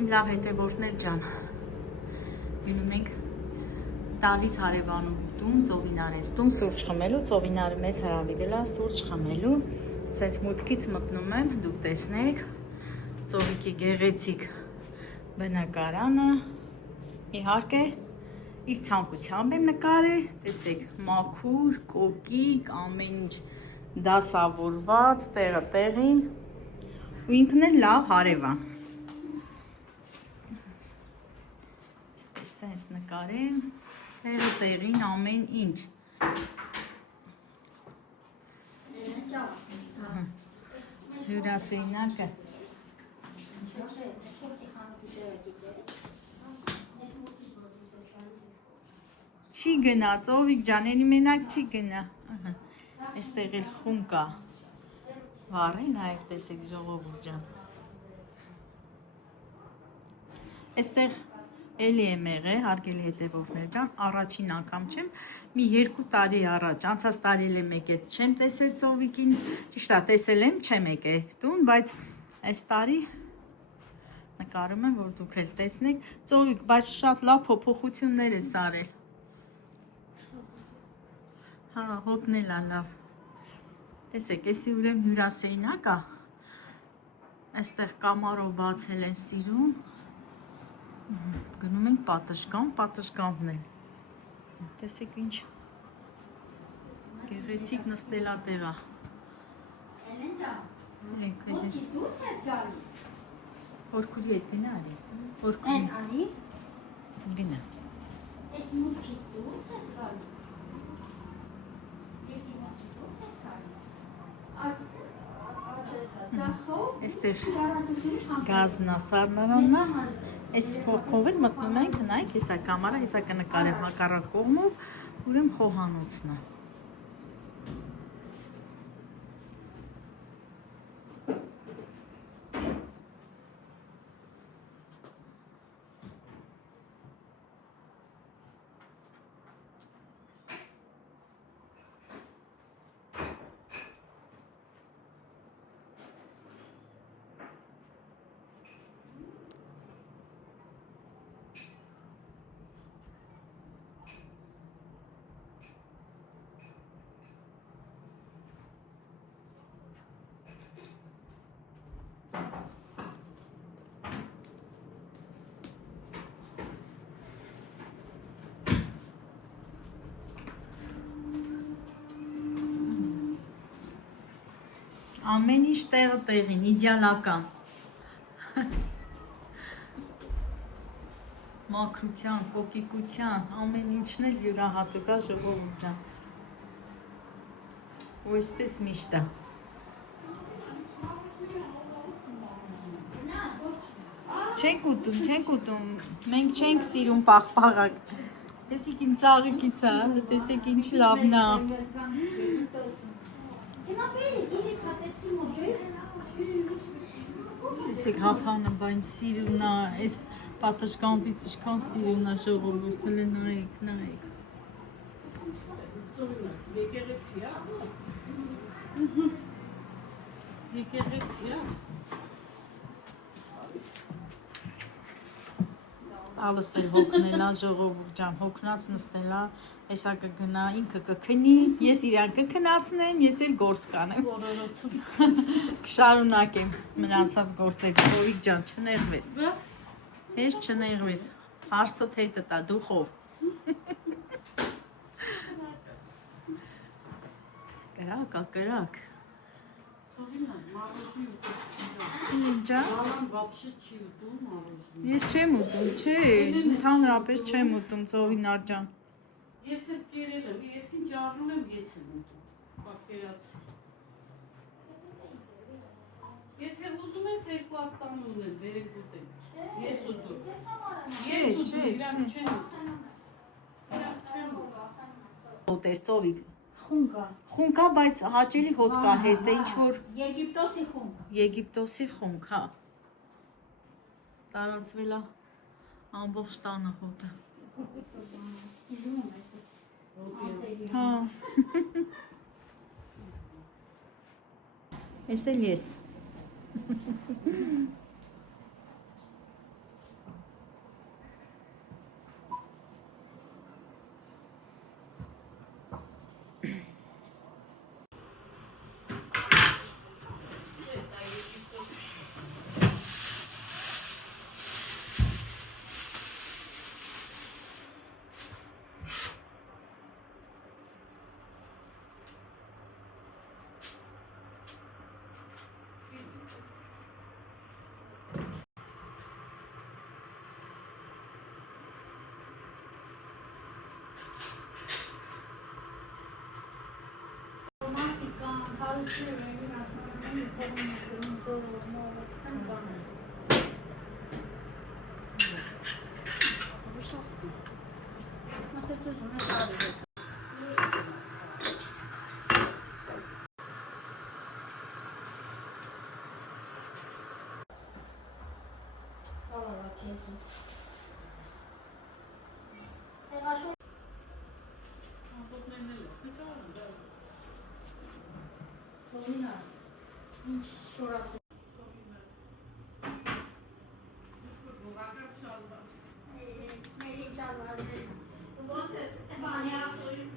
Իմ լավ հետևորդներ ջան, գնում ենք տալիս հարևանում տուն, ծովինարես տուն, սուրճ խմելու, ծովինարը մեզ հրավիրել է սուրճ խմելու, սենց մուտքից մտնում եմ, դուք տեսնեք, ծովիկի գեղեցիկ բնակարանը, իհարկե, իր ցանկությամբ եմ նկարել, տեսեք, մաքուր, կոկիկ, ամեն ինչ դասավորված, տեղը տեղին, ու ինքն էլ լավ հարևան։ Սենց նկարեմ, տեղը տեղին ամեն ինչ։ Հյուրասենյակը։ Չի գնա, ծովիկ ջան, ելի մենակ չի գնա։ Այստեղ էլ խում կա։ Վառ է, նայեք տեսեք ժողովուրդ ջան։ Այստեղ էլի եմ եղել, հարգելի հետևորդներ ջան, առաջին անգամ չեմ, մի 2 տարի առաջ, անցած տարի էլ եկել չեմ տեսել ծովիկին, ճիշտ է, տեսել եմ, չեմ եկել տուն, բայց այս տարի նկարում եմ, որ դուք էլ տեսնեք, ծովիկ, բայց շատ լավ փոփոխություններ է սարել։ Հա, հոգնել է լավ։ Տեսեք, էսի ուրեմն հյուրասենյակ է, այստեղ կամարով բացել են սիրուն, գնում ենք պատշգամբն էլ, տեսեք ինչ գեղեցիկ նստելա տեղա։ Հորքուրի հետ գնա արի, հորքուրի գնա։ Ես մուտքից դուրս ես գալիս։ Այստեղ գազն է սառնարանն է, այս կողքով էլ մտնում ենք, նայեք, հեսա կամարա, հեսա կնկարեմ հակառակ կողմով, ուրեմն խոհանոցն է։ Ամեն ինչ տեղը տեղին, իդեալական։ Մաքրության, կոկիկության, ամեն ինչն էլ յուրահատուկ է ժողովուրդ ջան։ Ու այսպես միշտ է։ Չենք ուտում, մենք չենք սիրում պաղպաղակ։ Տեսեք իմ ծաղիկից է, տեսեք ինչ լավն է։ Տեսեք հափանը բայն սիրուն է, այս պատշգամբից ինչքան սիրուն է ժողովուրդը, նայեք։ Եկեղեցի է։ Ալս էլ հոգնելա ժողովուրդ ջան, հոգնած նստելա, հեսա կգնա, ինքը կքնի, ես իրան կքնացնեմ, ես էլ գործ կանեմ։ Կշարունակեմ մնացած գործերը, ծովիկ ջան, չնեղվես։ Հեզ չնեղվես, հարսդ հետը տա, դուխով։ Կրակ։ Ինչա։ Ես չեմ ուտում, չէ, ընդհանրապես չեմ ուտում, ծովինար ջան։ Ես էլ կերել եմ, ես ինչ առնում եմ, ես եմ ուտում, պատկերացու։ Եթե ուզում ես երկու ատան ունել, վերեք ուտեմ, ես ուտում։ Ես ուտում, իրանք չեն ուտում։ Ոտեր, ծովիկ։ Խունկա։ Խունկա, բայց հաճելի հոտ կա հետ է, ինչ-որ… Եգիպտոսի խունկ։ Եգիպտոսի խունկ, հա։ Տարածվել է ամբողջ տանը հոտը։ Հա։ Ես էլ ես։ հարուսները վերին ասմանն են փողում գրում ձորով մովով տենց բաներ։ Մասը ուզում ես արել։ Ալավա քեզի։ Հեղաշո Ծովինա, ինչ շորաս է։ Մերի ճալվարներն։ Ոնց ես բանի ասոյում։